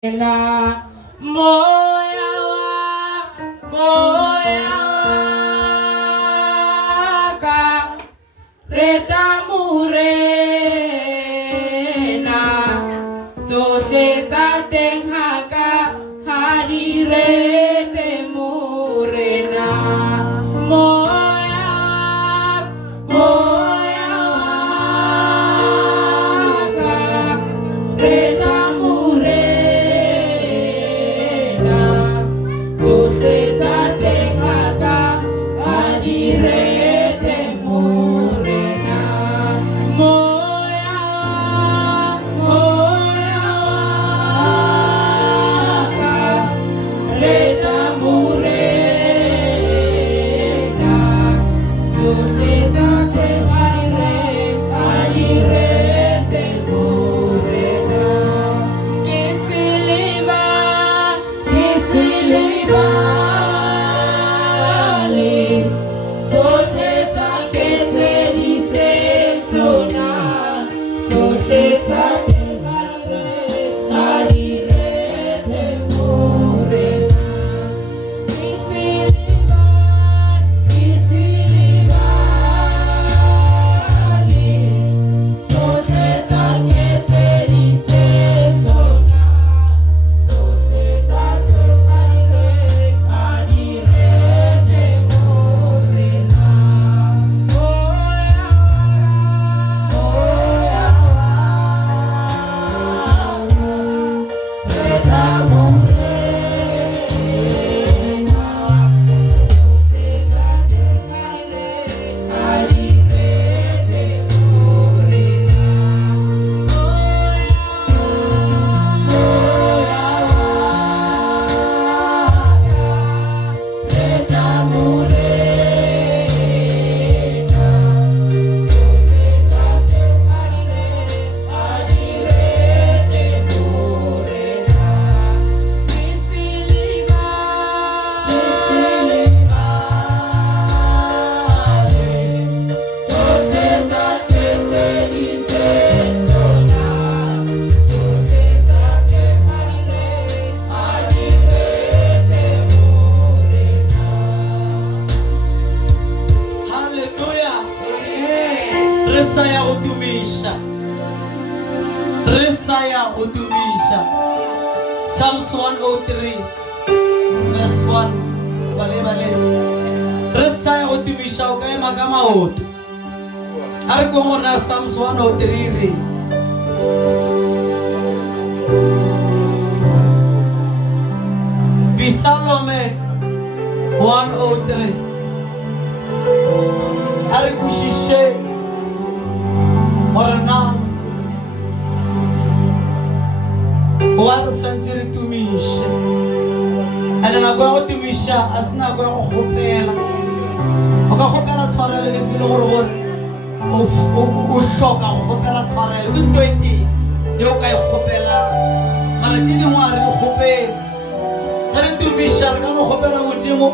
na moya ka reta murena tsohle tsa teng ha ka ha di rete murena moya ka reta murena tsohle tsa teng ha ka ha di rete murena moya ka reta murena tsohle tsa teng ha di rete murena ke selebale tsohle tsa ke tse ditseng tsona tsohle tsa teng ha di rete murena ke selebale tsohle tsa ke tse ditseng tsona tsohle tsa teng ha di rete murena moya reta murena tsohle tsa teng ha di rete murena reta murena tsohle tsa teng ha di rete murena ke selebale tsohle tsa ke tse ditseng tsona tsohle tsa teng ha di rete murena. Hallelujah. Resaya utumisha. Resaya utumisha. Psalms 103 verse 1. Bale. Resaya utumisha ukaya magama otu. Ari kumona Psalms 103 re. Psalome 103. Ari kushishe morana war century tumishe ana na go tumisha asina go khopela o ka khopela tshwarele e file gore o shoka go khopela tshwarele ke toiti yo ka khopela mara tšedi ngware go khopela re tumisha re ka no khopela modimo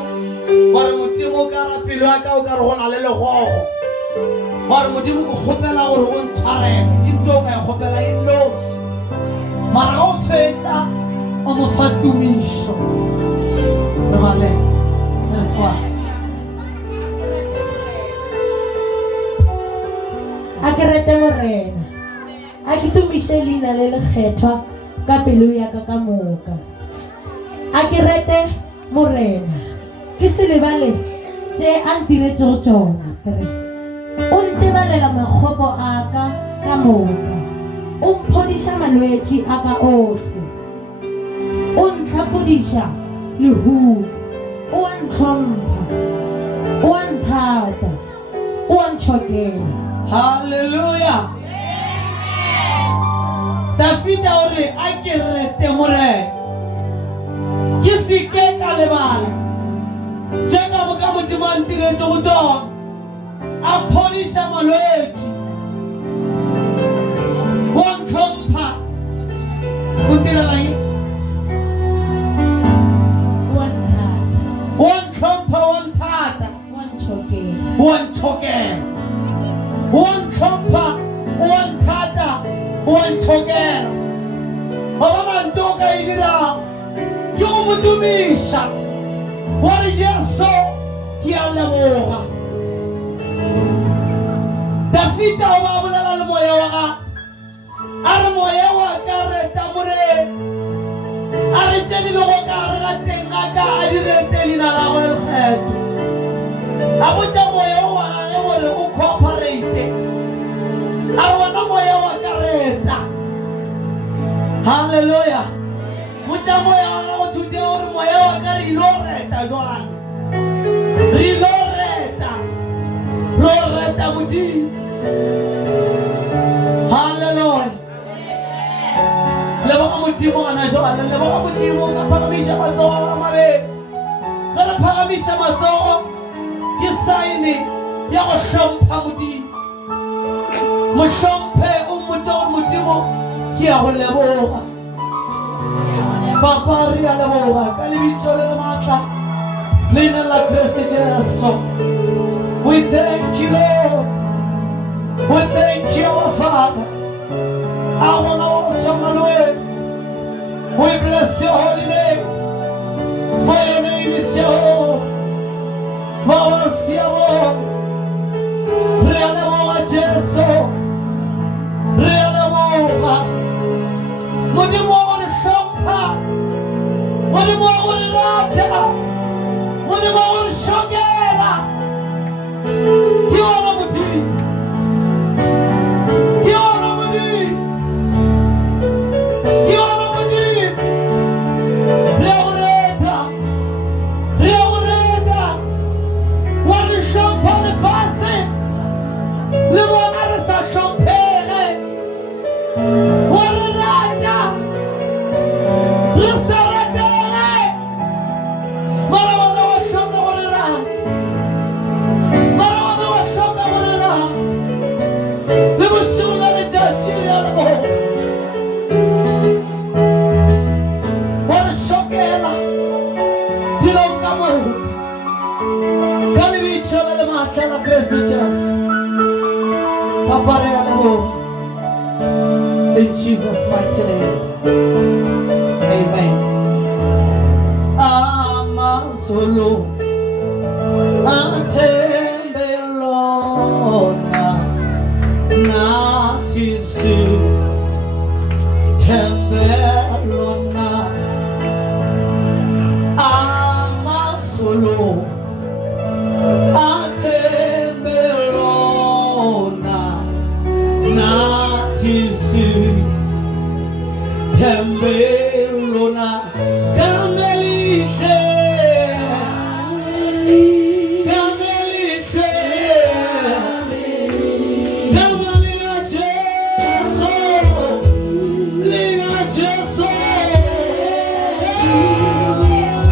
gore modimo ka ra pelo ya ka o ka re gona le legogo gore modimo go khopela gore o ntshwarele ke to ka khopela e knows mara o fetsa o mo fa tumisho re bale eswa a ke rete morena a ke tumiše leina le lekgethwa ka pelo ya ka ka moka a ke rete morena ke selebale tše a ntiretsego tšona kere o ntebalela makgopo a ka ka moka o mphodiša malwetši a ka ohle o ntlhakodiša lehumo o a ntlhompha o a nthata o a ntšhokela. haleluya Dafita ore a ke rete morena ke seke ka lebala jaaka boka modimo a ntiretse go tsona a phodiša malwetši wa ntlhompha o ntirelang wa ntlhompha wa nthata wa ntšhokela wa ntlhompha wa nthata wa ntšhokela ba ba bantoka e dira mo dumisha wa re Jesu ke a leboga. Dafita o ba bolela le moya wa ga a re moya wa ka reta more a re tšedi le go ka re ga teng a ka a di rete leina la go lekgetho a botša moya wa gage gore o cooperate a re bona moya wa ka reta. Halleluja. Botša moya wa ga go thute gore moya wa ka re ilo reta jwale re ilo reta Modimo. Halleluja. Leboga Modimo gana jwale, leboga Modimo ka phagamiša matsogo a mabedi. Ge re phagamiša matsogo ke saene ya go hlompha Modimo. Mohlomphe o mmotse gore Modimo ke ya go leboga. Papa re a leboga ka lebitso le le maatla leina la Kriste Jesu. We thank you, Lord. We thank you, our Father. Our awesome Lord. We bless your holy name. For your name is Jehovah. Mawasiamo. Realamoa Jesu. Realamoa. Modimo ore shompa. Modimo ore rata. Modimo ore shogela. Kiona muti. Kiona muti. Kiona muti. Reoreta. Reoreta. Ore shompa le fase. Le bonare sa shompere. Ore rata. Resaradere. Maravana wa shoka ore rata. Maravana wa shoka ore rata. Le busuna le jachiri alamo. Ore shokela. Tilo kamo. Kali bichona le matla la Kriste Jesu. Papa re alamo. In Jesus' mighty name. Amen. Amasolo atembelona natisi tembelona amasolo atembelona natisi tembelona kameliche kameliche kamelia Jesu liga Jesu kameliche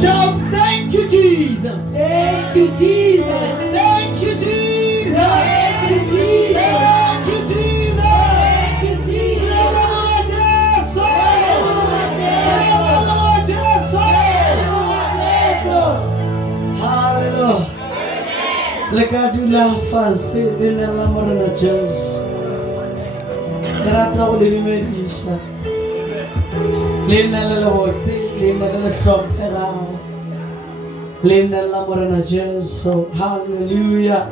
Shout, thank you, Jesus. Thank you, Jesus. Thank you, Jesus. Thank you, Jesus. Thank you, Jesus. Thank you, Jesus. Realamoa Jesu. Realamoa Jesu. Hallelujah. Lekadula fase benela morena Jesu. Rata go le dumedisa. Leina le le botse, leina le le hlompherao. Leina la morena Jesu. Hallelujah.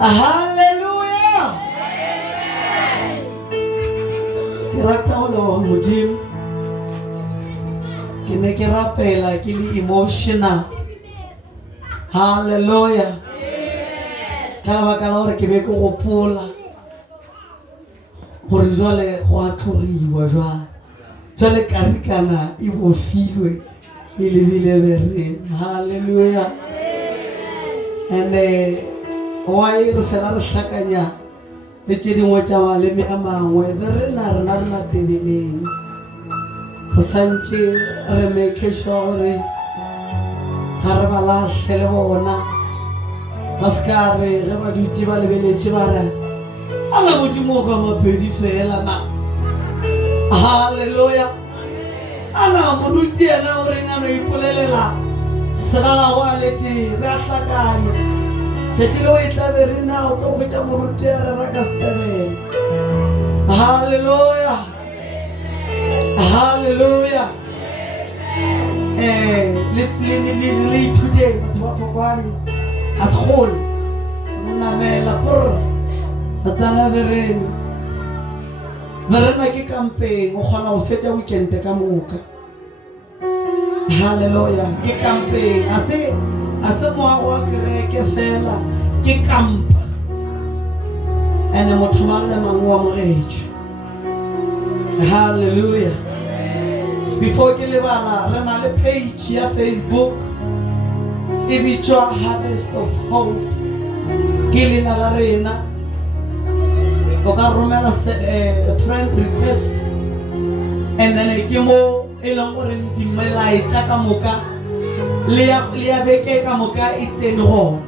Hallelujah. Ke rata go leboga Modimo. Ke ne ke rapela ke le emotional. Hallelujah. Ka lebaka la gore ke be ke gopola gore jwale go a tlhoriwa jwale jwale karikana e bofilwe e lebile bereng. Hallelujah. And wa e re fela re hlakanya le tše dingwe tša maleme a mangwe be rena tebeleng go santše re make sure gore ga re ba lahle le bona ba se ka re ge ba dutse ba lebeletše ba re a na modimo ka mapedi fela na. Hallelujah. A na moruti yena o reng a no ipolelela segalago a lete re a hlakanya tšatši leo e tla be re na o tlo hwetša moruti ya re raka Setebele. Hallelujah. Hallelujah. Le ithute batho ba fokwane a se gole o namela ba tsana berena ke kampeng o kgona go fetša weekend ka moka. Hallelujah. Ke kampeng a se moago wa kereke fela ke kampa ene motho mang le mang wa mogetšwe. Hallelujah. Before ke lebala re na le page ya Facebook e bitšwa Harvest of Hope ke lena la rena. O ka romela friend request and then ke mo e leng gore di melaetša ka moka le ya beke ka moka e tsene gona.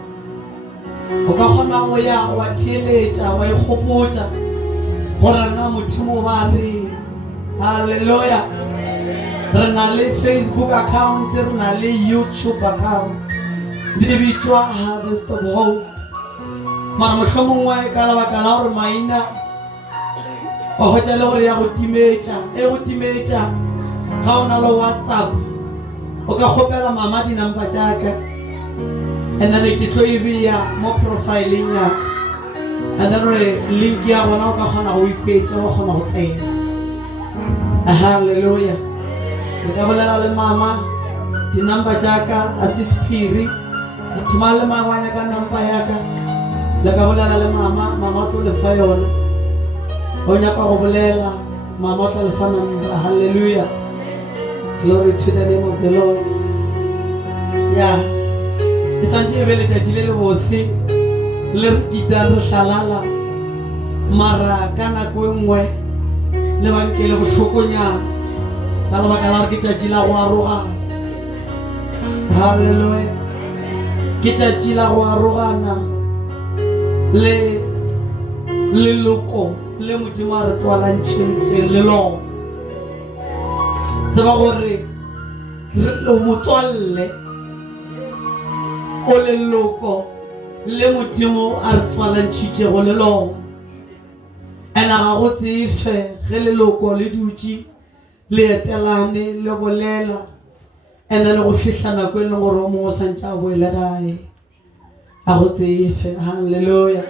O ka kgona go ya wa theeletša wa ikgopotša gore na modimo ba re. Hallelujah. Re na le Facebook account, re na le YouTube account di bitšwa Harvest of Hope. Mara mohlomongwe ka lebaka la gore maina wa hwetša le gore ya go timetša ga o na le WhatsApp o ka kgopela mama dinamba tšaka and then ke tlo e beya mo profileng yaka and then re link ya bona o ka kgona go ikhwetša o kgona go tsena. Hallelujah. Le ka bolela le mama dinamba tšaka a se sephiri motho mang le mang wa nyaka namba yaka le ka bolela le mama o tlo lefa yona o nyaka go bolela mama o tla lefa namba. Hallelujah. Glory to the name of the Lord. Yeah. E santse e be letšatši le lebose le re kitang re hlalala mara ka nako e nngwe le bankele bohlokonyana ka lebaka la gore ke tšatši la go arogana. Hallelujah. Ke tšatši la go arogana le leloko le modimo a re tswalantšhentšeng le lona. Tseba gore o motswalle o leloko le modimo a re tswalantšhitšego le lona. Ena ga go tsefe ge leloko le dutše le etelane le bolela and then go fihla nako e leng gore o mongwe o santše a boele gae a go tsefe. Hallelujah.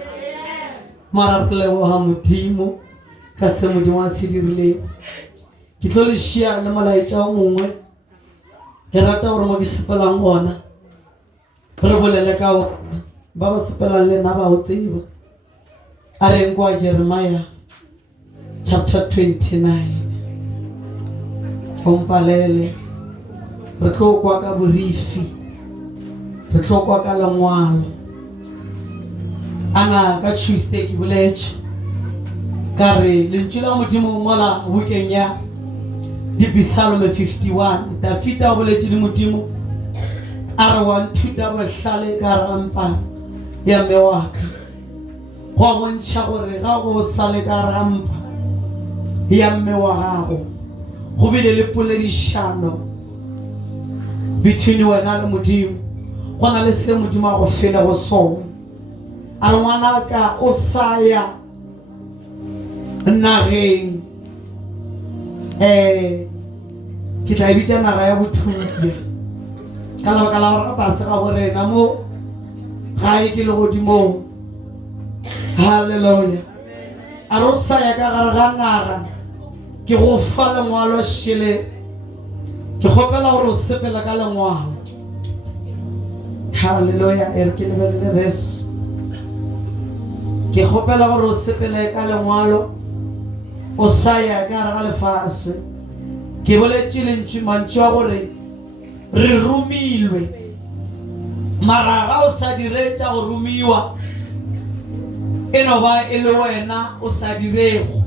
Mara re leboga modimo ka se modimo a se dirilego. Ke tlo le šia le molaetša o mongwe ke rata gore mo ke sepelang gona re bolele ka ona ba ba sepelang le nna ba o tseba a reng kwa Jeremiah chapter 29 o mpalele re tlo kwa ka borifi re tlo kwa ka lengwalo ana ka Tuesday ke boletše ka re lentswe la modimo mola bukeng ya Psalm 51 Dafita o boletše le modimo a re 1-2 double hlale ka rampa ya mme wa ka go a bontšha gore ga go sale ka rampa ya mme wa gago go bile le poledišano between wena le modimo go na le se modimo a go fele go sona. A re ngwanaka o sa ya nageng ke tla bitša naga ya bothule ka lebaka la gore ka pase ga borena mo gae ke le godimo. Hallelujah. A re o sa ya ka gare ga naga ke go fa lengwalo šele ke kgopela gore o sepela ka lengwalo. Hallelujah. E re ke lebelele verse ke kgopela gore o sepele ka lengwalo o sa ya ka gare ga lefase ke boletse lentswe mantšu a gore re romilwe mara ga o sa dire tša go romiwa e no ba e le wena o sa dirego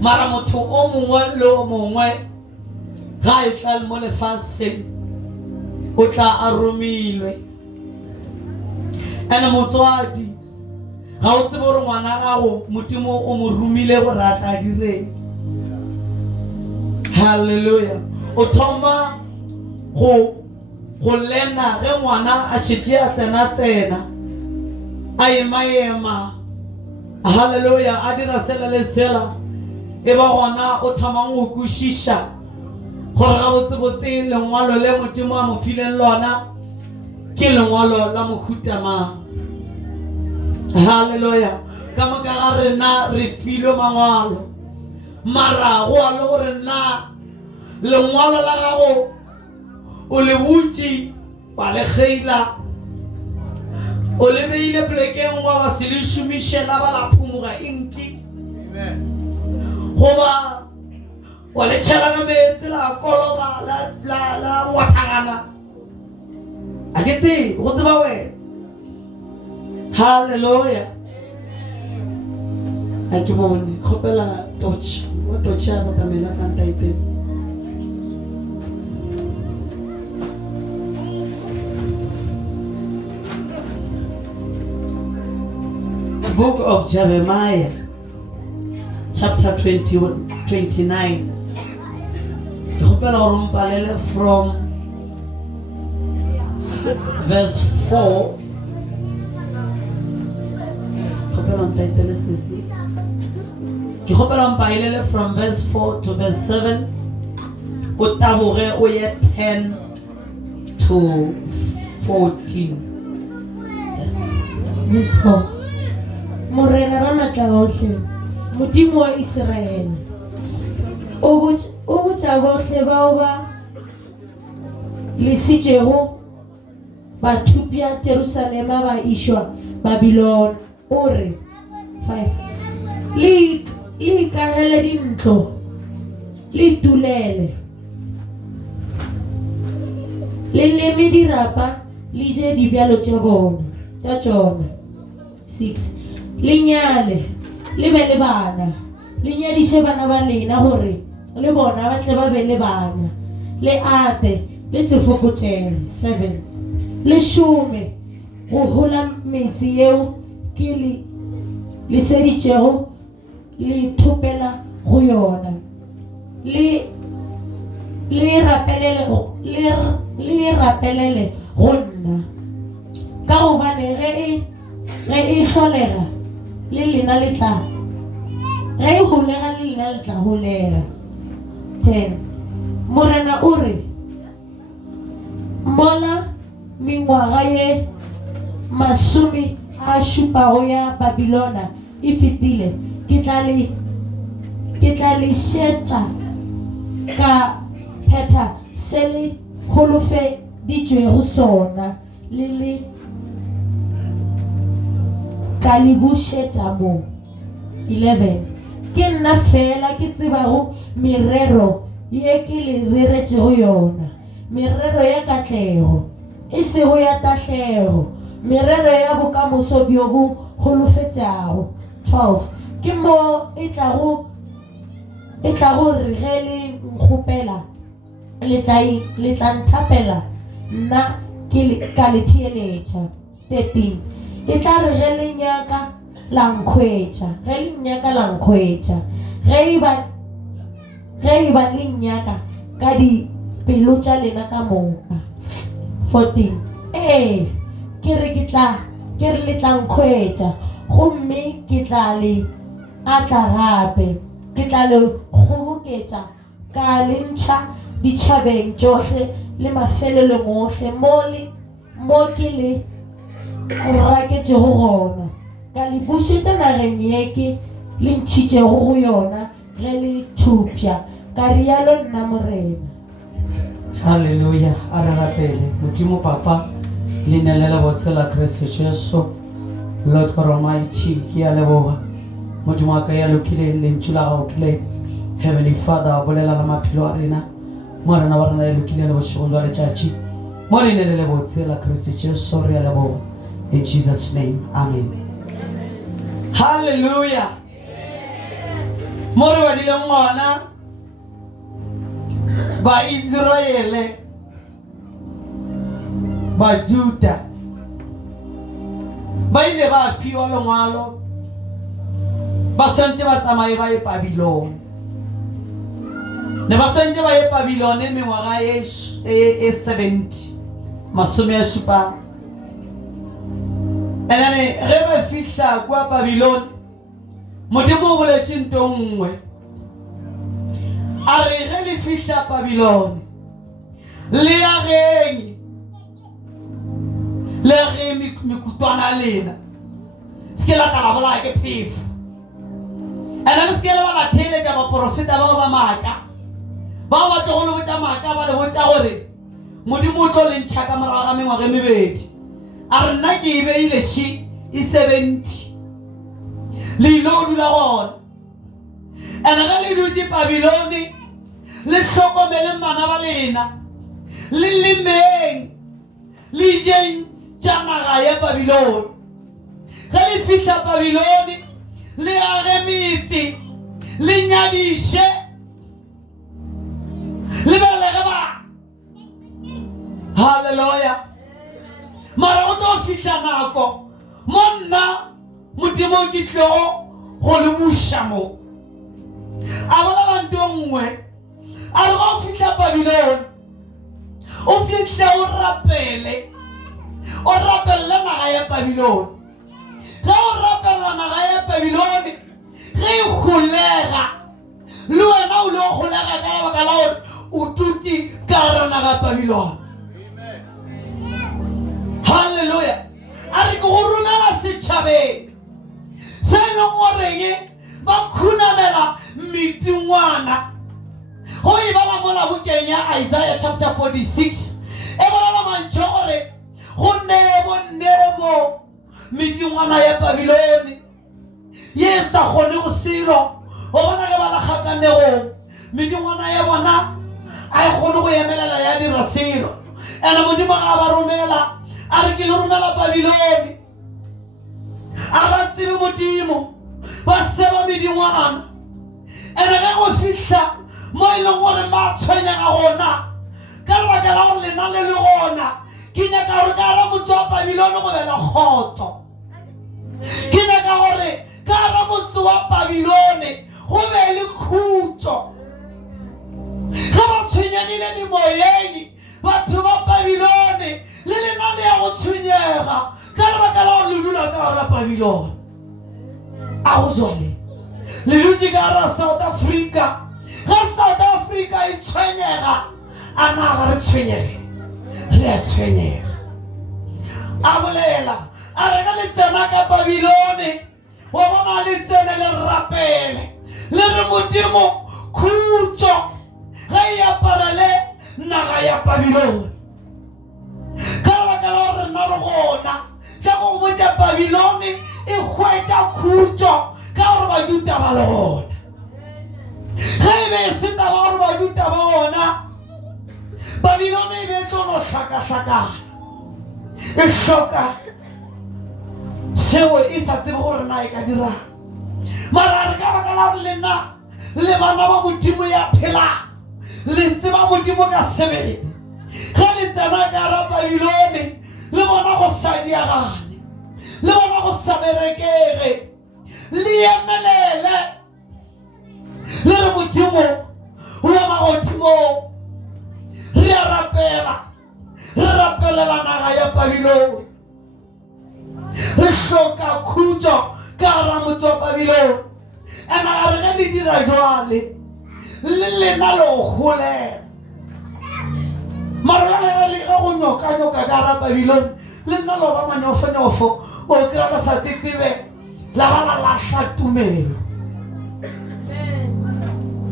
mara motho o mongwe le o mongwe ga e tla le mo lefaseng o tla a romilwe ene motswadi ga o tsebe gore ngwana gago modimo o mo romile gore a tla direng halleluja o thoma go lena ge ngwana a šetše a tsena a ema halleluja a dira sela le sela e ba gona o thomang go kwešiša gore gabotsebotse lengwalo le modimo a mo fileng lona ke lengwalo la mohuta mang halleluja ka moka ga rena re filwe mangwalo mara go a le gore nna lengwalo la gago o le botse wa le kgeila o le beile plekeng wa ba se le šomišela ba la phumoga inki goba wa le tšhela ka meetse la koloba la ngwathagana a ke tsebe go tseba wena halleluja a ke bone kgopela toche wa toche a batamela fantaipele the book of Jeremiah chapter 29 ke kgopela gore mpalele from verse 4 ke kgopela mpailele from verse 4 to verse 7 o taboge o ye 10 to 14 verse 4 morena ra matla ohle modimo wa Israele o botša bohle bao ba lesitšego bathupia Jerusalema ba išwa Babilon o re 5 le ikagele dintlo le itulele le leme dirapa le je dibjalo tša tšona 6 le nyale le be le bana le nyadiše bana ba lena gore le bona ba tle ba be le bana le ate le se fokotšege 7 le šome go hola metsi yeo ke le seditšego le thopela go yona le rapelele go nna ka gobane ge e hlolega le lena le tla ge e holega le lena le tla holega 10 morena o re mola mengwaga ye masome a šupago ya Babilona e fetile ke tla le šetša ka pheta se le holofeditšwego sona le ka le bušetša mo 11 ke nna fela ke tsebago merero ye ke le reretšego yona merero ya katlego e sego ya tahlego merero ya bokamoso bjo bo holofetšago 12 ke mo e tlago re ge le nkgopela le tla nthapela nna ka le theeletša 13 e tla re ge le nyaka la nkhwetša ge e ba le nyaka ka dipelo tša lena ka moka 14 ke re le tla nkhwetša gomme ke tla le atla gape ke tla le kgoboketša ka le ntšha ditšhabeng tšohle le mafelelong ohle mo ke le raketšego gona ka le bušetša nageng ye ke le ntšhitšego go yona ge le thupša ka rialo nna morena halleluja a re rapele modimo papa leina le lebotse la Kristo Jesu Lord God Almighty ke a leboga modimo wa ka ya lokile lentšu la gago ke le Heavenly Father, bolela la maphelo a rena mo rena ba rena le lokile le bošego jwa letšatši mo leineng le botse la Kristo Jesu re a leboga. In Jesus' name, amen. Hallelujah. Mo re badile ngwana ba Israele ba Juda ba ile ba fiwa lengwalo ba swantse ba tsamaye ba ye Babylon. Ne ba swantse ba ye Babylon mengwaga e 70 masome a šupa. Ene ge ba fihla kwa Babylon Modimo o boletše nto nngwe a re ge le fihla Babylon le ya geng le ge mekutwana lena se la ka la bola ke phefo ene le se le ba la theletša baprofeta bao ba maaka bao ba tlo go le botša maaka ba le botša gore Modimo o tlo le ntšha ka morago ga mengwaga e mebedi a re nna ke e beile she e 70 le ilo dula gona ene ge le dutse Babylone le hlokomele bana ba lena le lemeng le jeng tša naga ya Babylone. Ge le fihla Babylone le age metse le nyadiše le belege ba. Hallelujah. Mara o tlo fihla nako mo nna Modimo ke tlo go le buša mo a bolela nto nngwe a re go fihla Babylon o fihle o rapele naga ya Babylon. Ge o rapela naga ya Babylon ge e golega le wena o le go golega ka lebaka la gore o dutse ka gare naga ya Babylon. Hallelujah. A re ke go romela setšhabeng se e leng goreng ba khunamela metingwana go e bala mola bukeng ya Isaiah chapter 46 e bolela mantšho gore go nebo metingwana ya Babylon ye sa kgone go selo go bona ge ba la kgakanego metingwana ya bona a e kgone go emelela ya dira selo ene Modimo ga ba romela a re ke le romela Babylon a ba tsebe Modimo ba seba medingwana ene ge go fihla mo e leng gore ba tshwenyega gona ka lebaka la gore lena le le gona ke nyaka gore ka gara motse wa Babylon go be le kgotso ke nyaka gore ka gara motse wa Babylon go be le khutso ge ba tshwenyegile memoyeng batho ba Babylon le lena le ya go tshwenyega ka lebaka la gore le dula ka gara Babylon. A go jwale le dutse ka gara South Africa ga South Africa e tshwenyega a naga re tshwenyege re a tshwenyega a bolela a re ga le tsena ka Babylon wa bona le tsene le rapele le re Modimo khutso ga e aparele naga ya Babylon ka lebaka la gore rena re gona ka go botša Babylon e hwetša khutso ka gore Bajuda ba le gona ge e be e se taba gore Bajuda ba gona Babylon e be tlo no hlakahlakana e hloka seo e sa tsebe gore na e ka dirang mara re ka baka la gore lena le bana ba Modimo ya phela le tseba Modimo ka sebele ge le tsena ka gara Babylon le bona go sa diagane le bona go sa berekege le emelele le re Modimo o ya magodimo re a re rapelela naga ya Babylon re hloka khutso ka gara motse wa Babylon ene ga re ge le dira jwale le lena le go golega mara le ge go nyoka ka gara Babylon le nna le ba manyofonyofo o kry-a le sa tetsebe la ba la latlha tumelo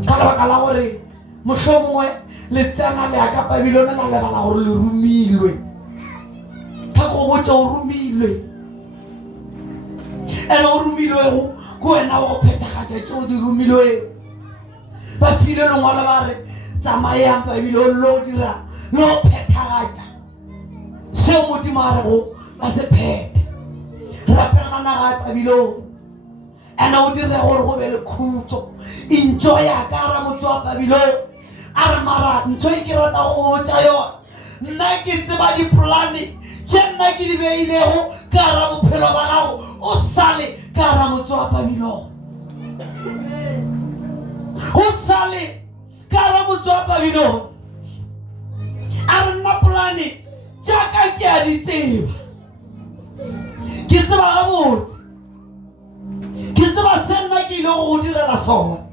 ka lebaka la gore mohlomongwe le tsena le ya ka Babylon la lebala gore le rumilwe ka go botša o rumilwe ene o rumilwego ke wena wa go phethagatša tšeo di rumilweng ba file lengwalo ba re tsamayang Babilo lo dira lo phethagatša seo Modimo a rego ba se phethe rapela naga ya Babilo ene o dire gore go be le khutso enjoy ya ka ra motho wa Babilo a re mara ntho e ke rata go botsa yona nna ke tseba dipolane tše nna ke di beilego ka ra bophelo ba gago o sale ka ra motho wa Babilo o sale ka ra motho wa Babilo a re nna polane jaaka ke a di tseba ke tseba gabotse ke tseba se nna ke ile go direla sona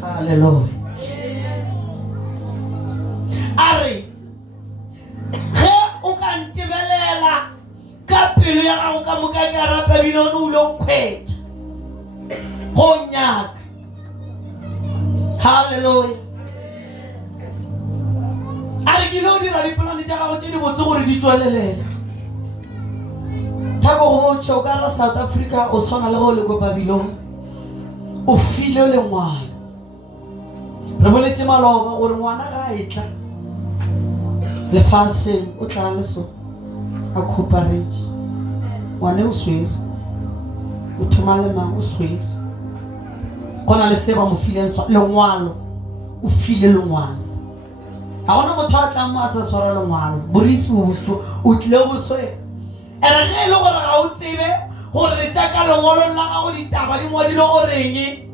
haleluya are ge o ka ntebelela ka pelo ya gago ka moka ka ra Babilo o ile o khwetša go nyaka haleluya are ke ile o dira dipolane tša gago tše di botse gore di tswelelela thako go botša o ka ra South Africa o swana le go le ko Babilo o file lengwana re boletše maloba gore ngwana ga a etla lefaseng o tla le so a khuparetše ngwane o swere o thoma le mang o swere go na le se ba mo fileng lengwalo o file lengwalo ga gona motho a tlang mo a sa swara lengwalo borifi o tlile go swere ere ge e le gore ga o tsebe gore re tšaka lengwalong la gago ditaba di ngwadile goreng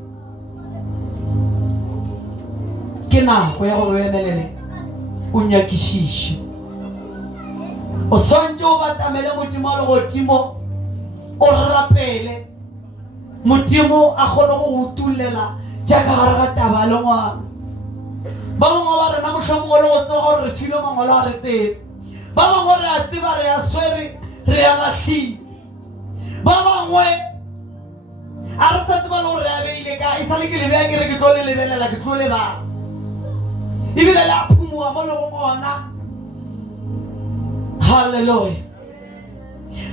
ke nako ya gore o emelele o nyakišiše o swantše o batamele Modimo a legodimo o rapele Modimo a kgone go go tulela jaaka gare ga taba ya lengwalo ba bangwe ba rena mohlomongwe le go tseba gore re filwe mangwalo a re tsebe ba bangwe re a tseba re a swere re a lahlile ba bangwe a re sa tseba le gore re a beile ka e sa le ke lebeya ke re ke tlo le lebelela ke tlo lebala ebile le a phumoga mo legong gona haleluya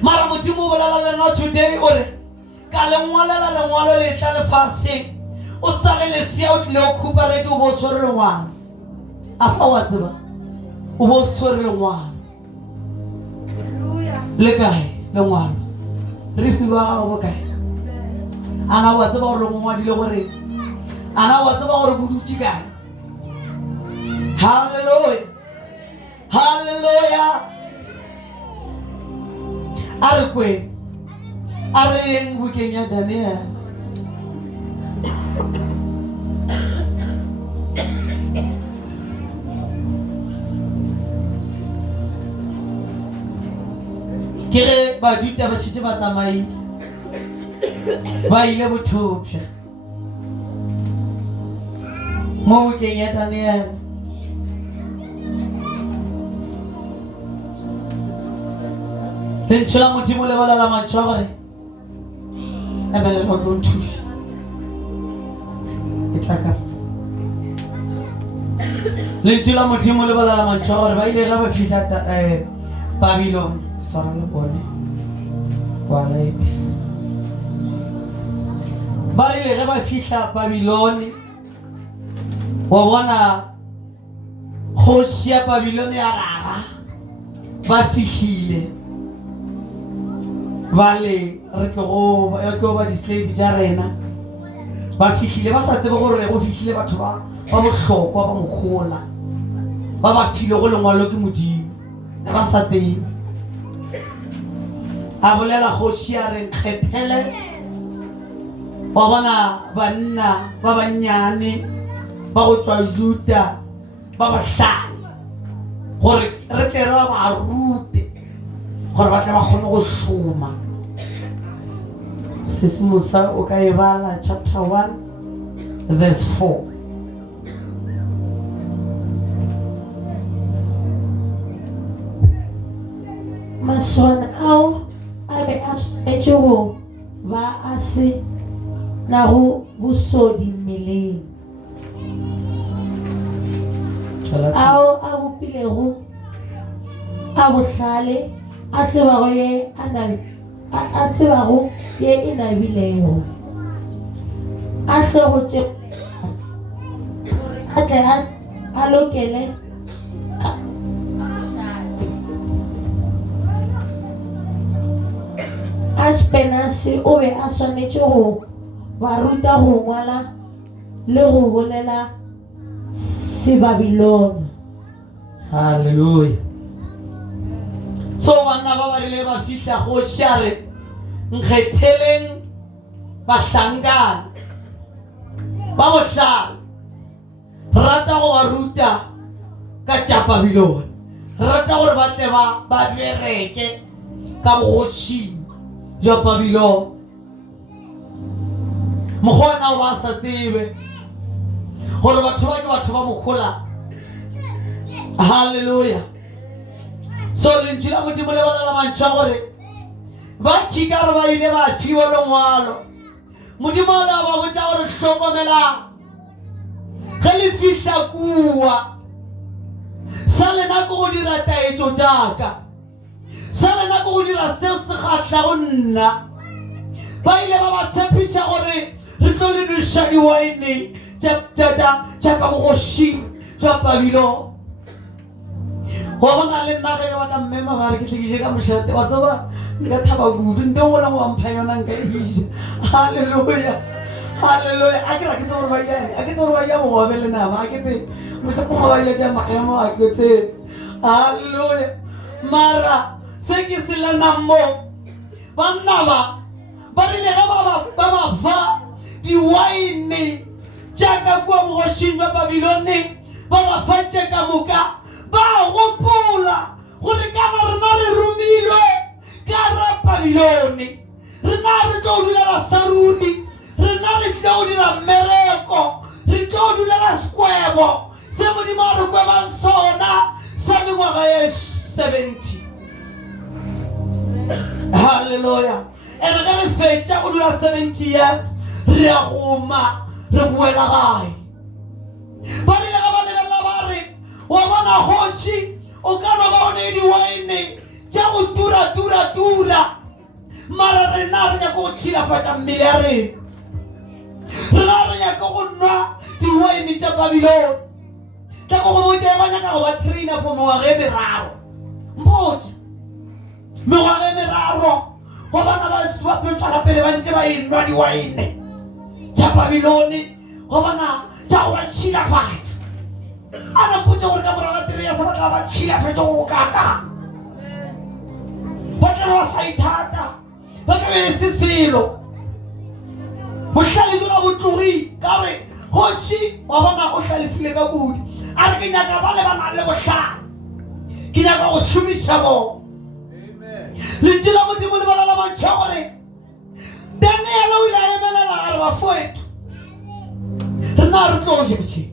mara Modimo o bolela le nna today o re ka lengwalela lengwalo le tla lefaseng o sale lesea o tlile o khuparetse o bo o swere lengwana a fa wa tseba o bo o swere lengwana le kae lengwalo re fiwa gago bokae ana wa tseba gore ngwadile gore ana wa tseba gore bodutse kae haleluya haleluya a re kwe a re yeng bukeng ya Daniel ke ge bajuta ba šetše ba tsamaile ba ile bothopša mo bukeng ya Daniel lentšu la Modimo le bolela mantšu a gore emelela o tlo nthuša e tla ka lentšu la Modimo le bolela mantšu a gore ba ile ga ba fitlha Babylon swara le bone wa laete ba ile ge ba fitlha Babylon wa bona kgoši ya Babylon ya raga ba fihlile vale re tlo ba di-slave tša rena ba fihlile ba sa tsebe gore go fihlile batho ba bohlokwa ba mokgola ba ba file go lengwalo ke Modimo ba sa tsebe a bolela kgoši ya re nkgethele wa bona banna ba bannyane ba go tswa Juda ba bahlano gore re tle re ba rute gore ba tla ba kgone go šoma Sesimusa o ka e bala chapter 1 verse 4 maswana ao a be a swanetše go ba a se nago bosodi mmeleng ao a bopilego a bohlale a tsebago ye e nabilego a hle go tšea a tle a lokele Aspenasi o be a swanetše go ba ruta go ngwala le go bolela sebabilone. Hallelujah. So banna ba ba rile ba fihla go share nkgetheleng bahlankana ba bohlano rata go ba ruta ka tša Babilone, rata gore ba tle ba bereke ka bogošing jwa Babilone. Mokgwana o ba sa tsebe gore batho ba ke batho ba mokgola. Hallelujah. So lentswe la Modimo le bana la mantšha gore ba tšhika ba ile ba fiwa lengwalo. Modimo le ba botša gore hlokomelang ge le fihla kua sa lena ke go dira taetšo jaaka sa lena ke go dira seo se kgahlago nna. Ba ile ba ba tshepiša gore re tlo le noša di-wine tša ka bogošing jwa Babilone. Wa bona le nna ge ba ka mmema gare ke tlekiše ka mošate wa tseba nka thaba kudu nte ngola go bampha yona nka iša. Halleluja, halleluja. A ke ra ke tse gore ba jang, a ke tse gore ba ja bogobe le nama, a ke tse mohlapongwe ba ja tša maemo a ke tse. Halleluja. Mara se ke se lenang mo banna ba rile ge ba ba fa di-wine jaaka kua bogošing jwa Babilone ba ba fa tše ka moka ba gopola gore kana rena re romilwe ka ra Babilone, rena re tlo dulela saruni, rena re tlo dira mmereko, re tlo dulela sekwebo se Modimo a re kwebang sona sa mengwaga ye 70. Halleluja. And ge re fetša go dula 70 years re a goma re boela gae. Ba rile ga ba lebelela ba re wa bona kgoši o ka no ba o ne di-wine tša go tura mara rena re nyaka go tšhilafatša mmele ya rena, rena re nyaka go nwa di-wine tša Babilone. Tla go botša ba nyaka go ba traina for mengwaga e meraro. Mpotša mengwaga e meraro wa bana ba tswala pele ba ntše ba enwa di-wine tša Babilone wa bana tša go ba tšhilafatša. A na mpotša gore ka moraga 3 years ba tla ba tšhilafetša go kaka, ba tla ba sa ithata, ba tla be se selo bohlale dira botlogi ka re kgoši wa bona o hlalefile ka kudi. A re ke nyaka ba le ba nang le bohlale, ke nyaka go šomiša bona. Lentswe la Modimo le bala la mantšha gore Daniele o ile a emelela a re bafoeto rena re tlo go jebotšeng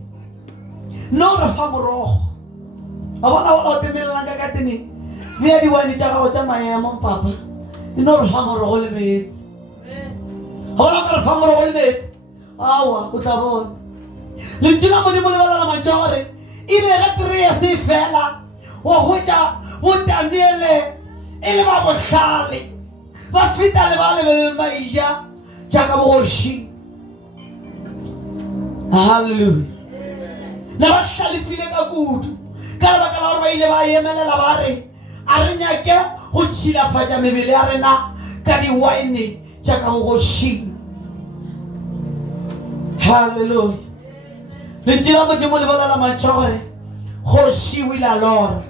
no re fa morogo. Wa bona gola o temelelang ka kateneng bea di-wine tša gago tša maemo papa e no re fa morogo le meetse. Ga bona ka re fa morogo le meetse aowa o tla bona. Lentswe la Modimo le bala la mantšha gore e be ge 3 years e fela wa hwetša bo Daniele e le ba bohlale ba feta le ba lebeleng ba ija jaaka bogošing. Halleluja. Ne ba hlalefile ka kudu ka lebaka la gore ba ile ba emelela ba re a re nyake go tšhilafatša mebele ya rena ka di-wine jaaka bogošing. Halleluja. Lentswe la Modimo le bolela mantšha gore kgoši o ile a lora.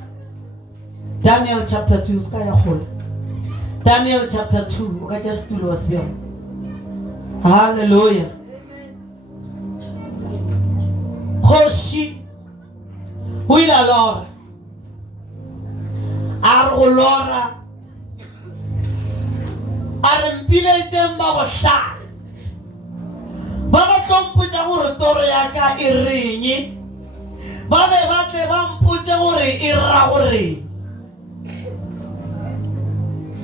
Daniel chapter 2 ska ya kgole. Daniel chapter 2 o ka tša setulo wa sebjalo. Halleluja. Kgoši o ile a lora, a re go lora a re mpiletšeng ba bohlale ba ba tlompotša gore toro ya ka e reng, ba be ba tle ba mpotše gore e ra goreng.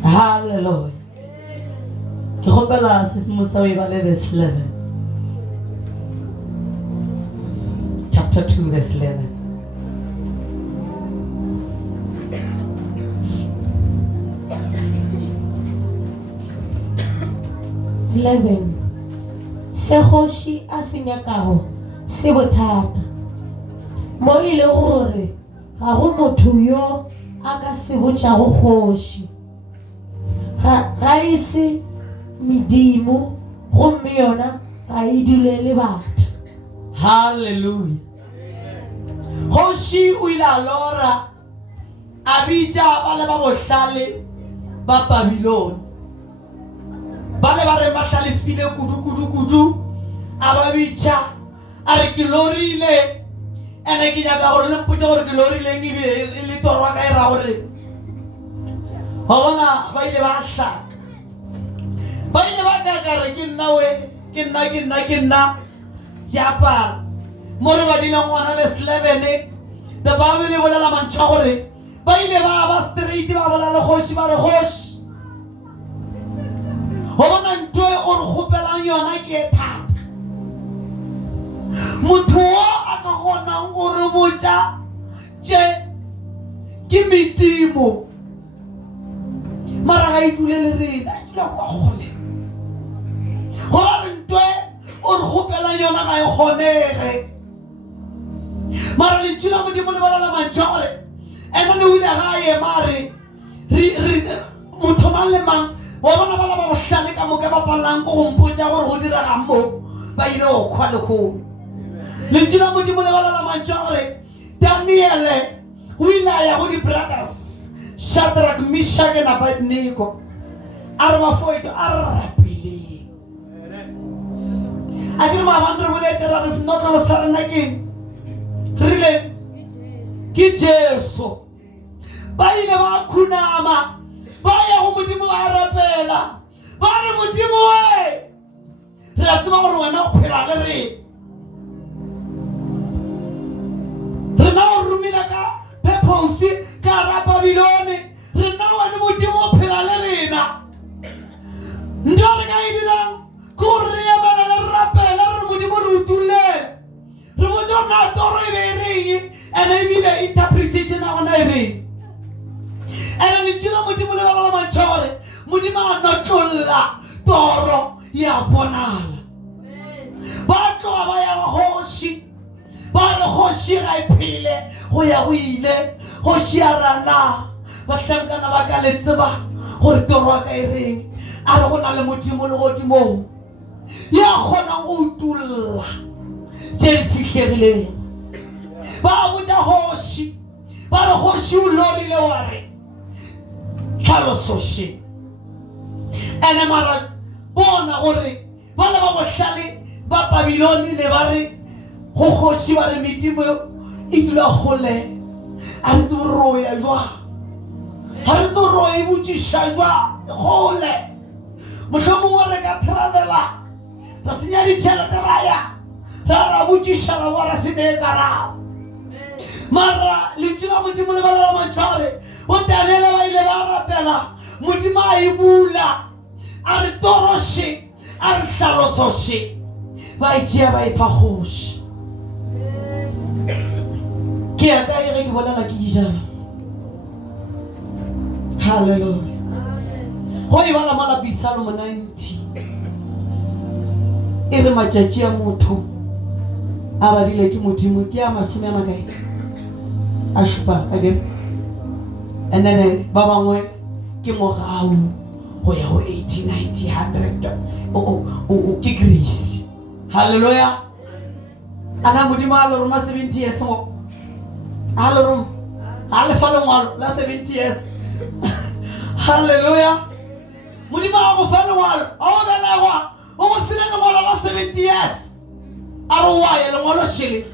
Hallelujah. Ke gopela sesimo sa o e bale verse 11. Chapter 2 verse 11. se kgoši a se nyakago se bothata mo e le gore ga go motho yo a ka se botšago kgoši ga e se medimo gomme yona ga e dulele batho. Hallelujah. Kgoši o ile a lora a bitša ba le ba bohlale ba Babilone ba le ba re mahlalefile kudu a ba bitša a re ke lorile ene ke nyaka gore le mpotša gore ke lorileng e le toro ka e ra gore ba bona ba ile ba hlaka ba ile ba kakare ke nna we ke nna japala mo re badile ngwana be 11 the Bible e bolela mantšha gore ba ile ba straight ba bolela kgoši ba re kgoši go bona ntho e o re kgopelang yona ke e thata motho o a ka gonang gore botša tše ke medimo mara ga e dule le rena e dula kwa kgole gore re ntho e o re kgopelang yona ga e kgonege mara lentšu la modimo le bolela mantšha gore ena ne o ile ga ye mare motho mang le mang wa bona ba la ba bohlale ka moka ba palang ko go mpotša gore go diraga mo ba ile go kgwa lekgolo lentšu la modimo le bolela mantšha gore Daniele o ile a ya go di-brothers Shadrach, Meshach and Abednego a re bafoeto a re rapileng a ke re maabane re boletšela re senotlolo sa rena keng re rile ke Jesu ba ile ba khunama ba ya go modimo ba rapela ba re modimo we re a tseba gore wena o phela le rena o rumile ka purpose ka ra Babilone rena wena modimo o phela le rena ntho re ka e dirang ke gore re emele le rapela re modimo re utulele re botsa na toro e be e reng ene ebile interpretation a gona e reng ene lentšu la modimo le bolela mantšha gore modimo a notlolla toro ya bonala ba tloga ba ya kgoši ba re kgoši ga e phele go ya go ile kgoši ya rana bahlankana ba ka le tseba gore toro wa ka e reng a re go na le modimo le godimong ya kgonang go utulla tše di fitlhegileng ba botša kgoši ba re kgoši o lorile wa re tlhalosoše ene mara bona gore ba le ba bohlale ba Babilone ne ba re go kgoši ba re medimo e dula kgole a re tsebo ro ya jwa ga re tse ro e botšiša jwa kgole mohlomongwe re ka travela ra senya ditšhelete ra ya ra botšiša ra boa ra se ne karabo mara lentšu la modimo le bolela mantšha gore bo Daniele ba ile ba rapela modimo a e bula a re toroše a re hlalosoše ba e tšea ba e pha kgoši ke ya kae ge ke bolela ke ijana halleluja go e bala mala Psalm 90 e re matšatši a motho a badile ke modimo ke a masome a makae a šupa again and then ba bangwe ke mogau go ya go 80 90 100 ke grace halleluja ana modimo a le roma 70 years mo a le roma a le fa lengwalo la 70 years halleluja modimo a go fa lengwalo a o belegwa o go file lengwalo la 70 years a re wa ya lengwalo šele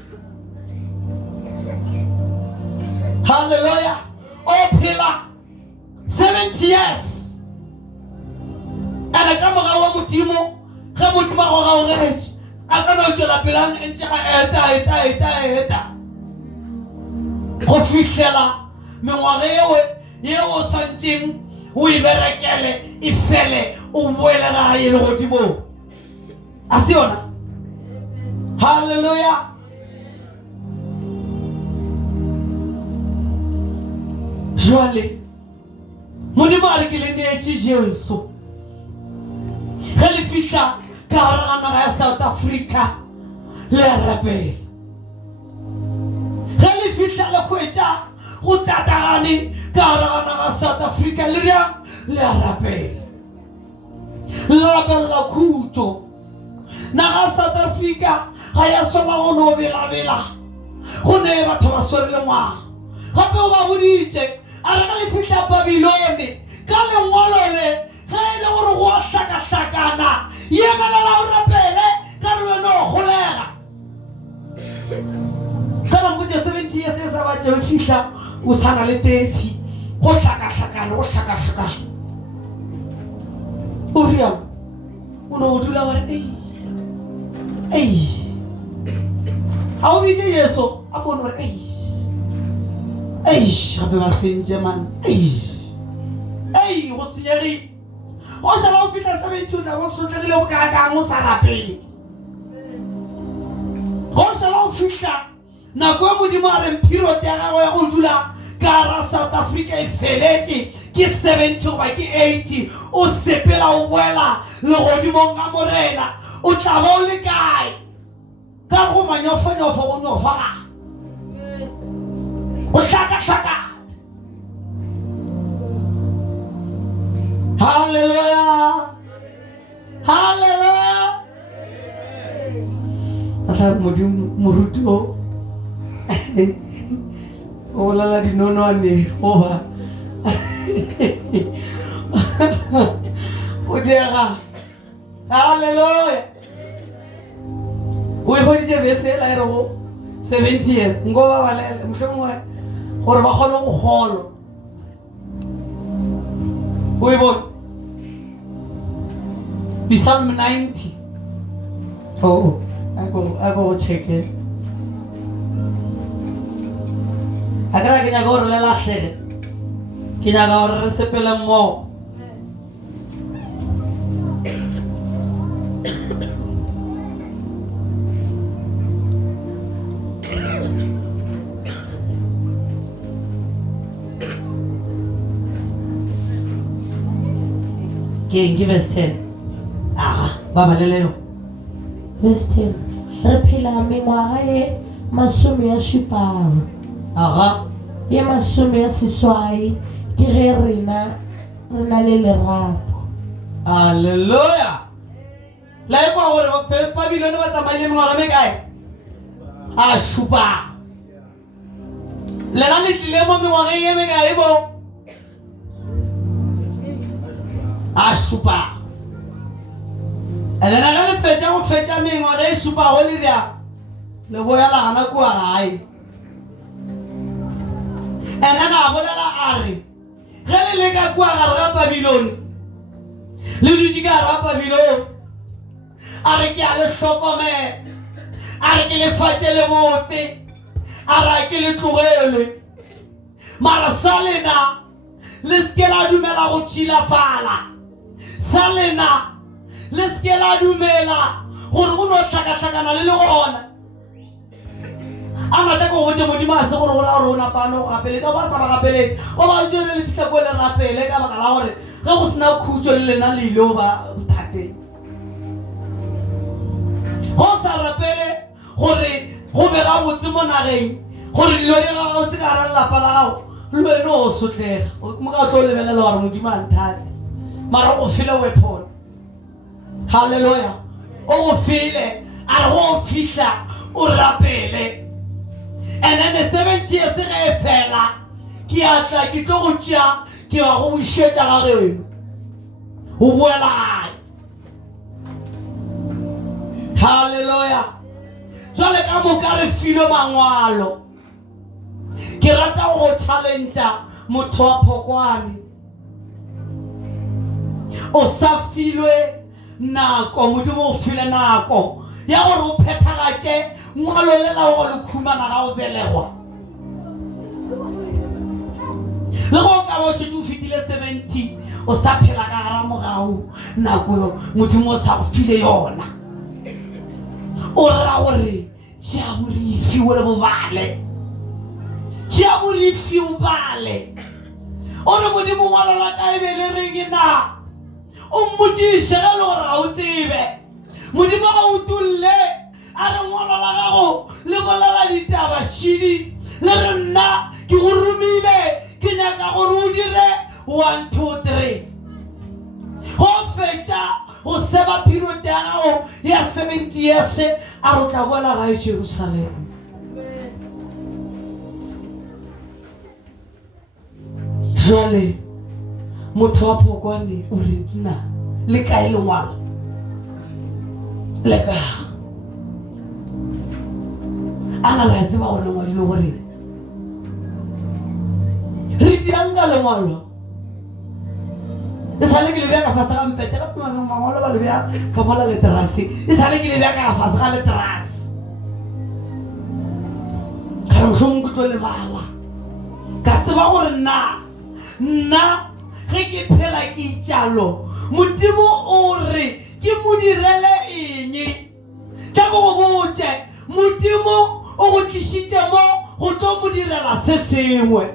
halleluja o phela 70 years ene ka moga wa modimo ge modimo a go gaogeletše a ka no tšwela pelang entše ga eta go fihlela mengwaga ye o swantšeng o e berekele e fele o boele gae le godimo a se yona halleluja jwale modimo a re ke le neetše Jesu ge le fihla ka hare ga naga ya South Africa le a rapela ge le fihla le khwetša go tatagane ka hare ga naga ya South Africa le reng le a rapela le rapelela khutšo naga ya South Africa ga ya sola go no bela go ne batho ba swerile ngwaga gape o ba boditše a re ga le fihla Babilone ka lengwalo le ge e le gore go a hlakahlakana emelela o rapele ka re wena o golega ka lampotse 70 years e sa batše o fihla o sana le 30 go hlakahlakana o riang o no o dula wa re ei ga o bitse Yesu a bone gore gape ba sentše man go senyegile o šala o fitlha 70 o tla bo sotlegile o kakang o sa rapele go šala o fitlha nako e modimo a reng period ya gago ya go dula ka hara South Africa e feletše ke 70 goba ke 80 o sepela o boela legodimong ga morena o tla ba o le kae ka go manyofanyofo go nyofaga o hlakahlaka Hallelujah. Ata muruto. Ola la di nono ane oba. Odera. Hallelujah. We go di bese la ero 70 years. Ngoba balele mhlomongwe gore ba kgone go golo. We vote. Psalm 90. Oh, I go check it. Agora que agora le la sede. Que agora recebe le mo. Give us 10. Baba leleo. Verse 10. Re phela mengwaga ye masome ya šupao. Ye masome ya seswai ke ge rena le lerato. Hallelujah. La e kwa gore Babilone ba tsamaile mengwaga me kae? A šupa. Lena le tlile mo mengwaga ye me kae bo? A šupa. And then I'm going to fetch me when I super holy there. The boy la na kwa hai. And then I bola la ari. Gele le ka kwa ga Babilone. Le dutse ka ra Babilone. Are ke a le hlokomela. Are ke le fatse le botse. Are ke le tlogele. Mara salena le skela dumela go tshila fala. Salena le skela dumela gore go no hlakahlakana le gona ana ta go botse modimo a se gore gora rona pano gapele ka ba sa ba gapeletse o ba jone le fitla go le rapele ka baka la gore ge go sena khutso le lena le ile ba bothate go sa rapele gore go be ga botse mo nageng gore dilo di ga go tsika ra lapa la gago le wena o sotlega mo ka tlo lebelela gore modimo a nthate mara o file weapon. Hallelujah. O file, o fihla, o rapele. And then the 70 years e fela, ki atla ki tlo go tšea, ki ba go bušetša ga geno. O boela gae. Hallelujah. Jwale ka moka re filo mangwalo. Ke rata go challenge motho wa Phokwane. O sa filwe nako modimo o file nako ya gore o phethagatše ngwalo le la go le khumana ga o belegwa le go ka bo se tu fitile 70 o sa phela ka gara mogao nako yo modimo o sa go file yona o ra gore tšea borifi o le bobale tšea borifi o bale o re modimo ngwalo la ka e be le reng na o mmotšiše ge le gore ga o tsebe modimo ga o tulle a re ngwalo la gago le bolela ditaba shidi le re nna ke go romile ke nyaka gore o dire 1 2 3 go fetša go seba period ya gago ya 70 years a re tla boela gae Jerusalem. Jwale motho wa Phokwane o re nna le kae lengwalo le ka ana re tseba gore ngwadile gore re dianga lengwalo e sale ke le bja ka fasa ga mpete ka mangwalo ba le bja ka mola le terase e sale ke le bja ka fasa ga le terase ka re mohlomong ke tlo lebala ka tseba gore nna ge ke phela ke itjalo modimo o re ke mo direle eng ka go botse modimo o go tlišitše mo go tlo mo direla se sengwe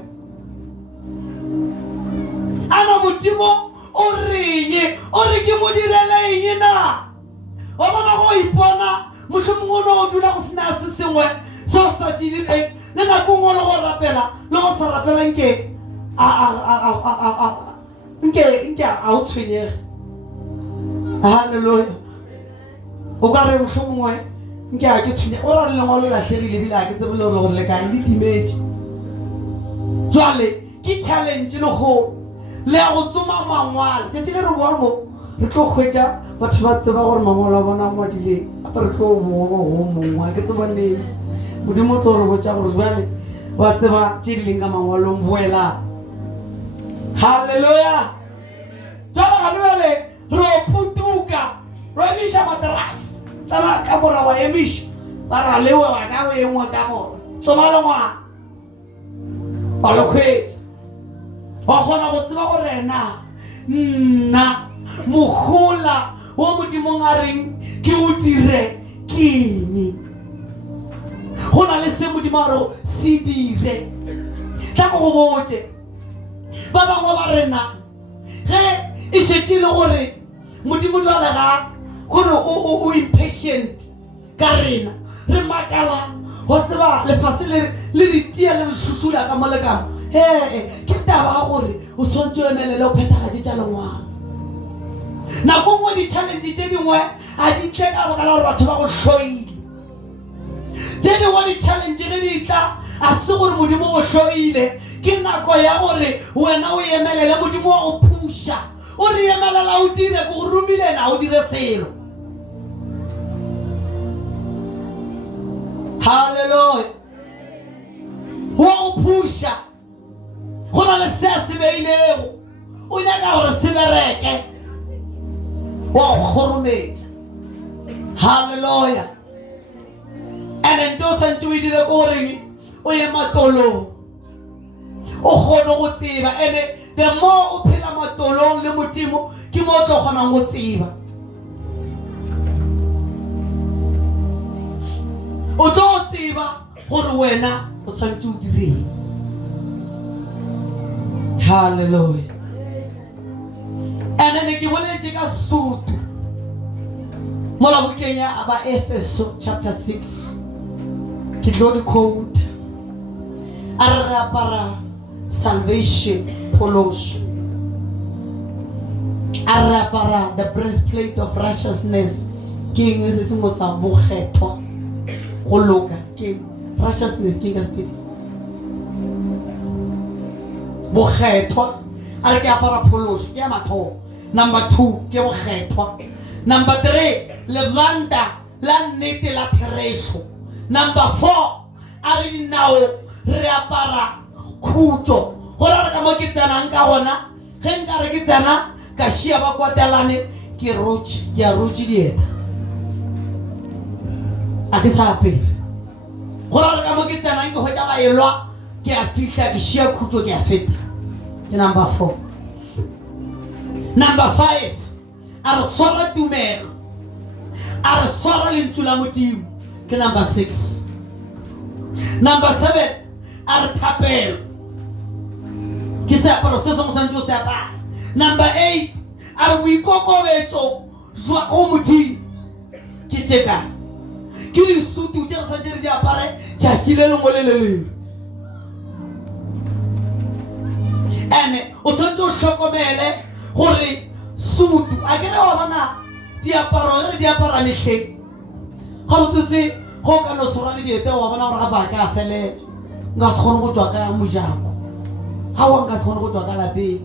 ana modimo o reng o re ke mo direle eng na wa bona go ipona mohlomong o no o dula go sena se sengwe seo sa se direng le nako ngwe le go rapela le go sa rapela nke a o tshwenyege. Halleluja. O ka re mohlomongwe nke a ke tshwenyege o ra le lengwalo latlhegile ebile a ke tsebole gore le kae le timetse jwale ke challenge le go le ya go tsoma mangwalo tšatši le re boa mo re tlo hwetša batho ba tseba gore mangwalo a bona ngwadile apa re tlo boa go mongwe ke tsebaneng modimo tlo re botša gore jwale wa tseba tše di leng ka mangwalong boela. Halleluja. Jwale gane bale re o putuka re emiša materase tsena ka mora wa emiša ba ra lewe wa ka o engwe ka mora tsoma lengwana wa le hwetša wa kgona go tseba gore nna mogola wo modimong a reng ke o dire keng go na le se modimo a re se dire tla ko go botse ba bangwe ba rena ge e šetše le gore modimo jwale ga gore o impatient ka rena re makala go tseba lefase le ditia le re šušula ka molekamo ke taba ga gore o swantse o emelele o phethagatše tša lengwana nako ngwe di-challenge tše dingwe a di tle ka baka la gore batho ba go hloile tše dingwe di-challenge ge di tla a se gore modimo go hloile ke nako ya gore wena o emelele modimo wa go phusha o re emelela o dire ko go romile na o dire selo. Halleluja. Wa go phusha go na le se se beilego o nyaka gore se bereke wa go kgorometša. Halleluja. And ento santse o dire ko goreng o ye matolong o kgone go tseba ene the more o phela matolong le modimo ke mo o tlo kgonang go tseba o tlo tseba gore wena o santse o direng. Halleluja. And ne ke boletše ka Sotho mola bukeng ya aba Efeso chapter 6 ke tlo di quote a re apara salvation polos a re apara the breastplate of righteousness ke eng se sengwe sa bokgethwa go loka ke righteousness ke ka speed bokgethwa a re ke apara polos ke ya mathogo. Number 2 ke bokgethwa. Number 3 levanta la nnete la thereso. Number 4 a re dinao re apara khutso gore re ka mo ke tsenang ka gona ge nka re ke tsena ka šia ba kwatelane ke a rotse dieta a ke sa apere gore re ka mo ke tsenang ke hwetša baelwa ke a fihla ke šia khutso ke a feta ke number 4. Number 5 a re swara tumelo a re swara lentswe la modimo ke number 6. Number 7 a re thapelo ke seaparo se sengwe santse o se apara. Number 8 a re boikokobetso jwa go modimo ke tjeka ke le sutu tse re sa tse di apare tjatši le lengwe le le lengwe ene o santse o hlokomele gore sutu a kere wa bona diaparo re di apara mehleng ga botsetse go ka no sora le diete wa bona gore ga ba ka felela nka se kgone go tswa ka mojako ga wa nka se kgone go tswa ka lapeng